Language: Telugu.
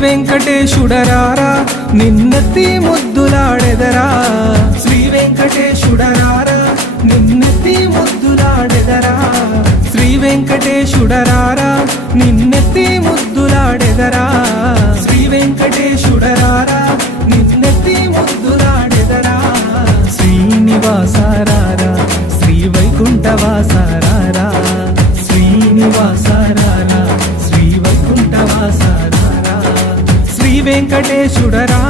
వెంకటేశుడరారా నిన్నెత్తి ముద్దులాడెదరా శ్రీ వెంకటేశుడరారా నిన్నెత్తి ముద్దులాడెదరా శ్రీ వెంకటేశుడరారా నిన్నెత్తి ముద్దులాడెదరా శ్రీ వెంకటేశుడరారా నిన్నెత్తి ముద్దులాడెదరా శ్రీనివాసారారా శ్రీ వైకుంఠవాసారారా శ్రీనివాసారారా శ్రీ వైకుంఠవాసారారా శ్రీ వెంకటేశుడరారా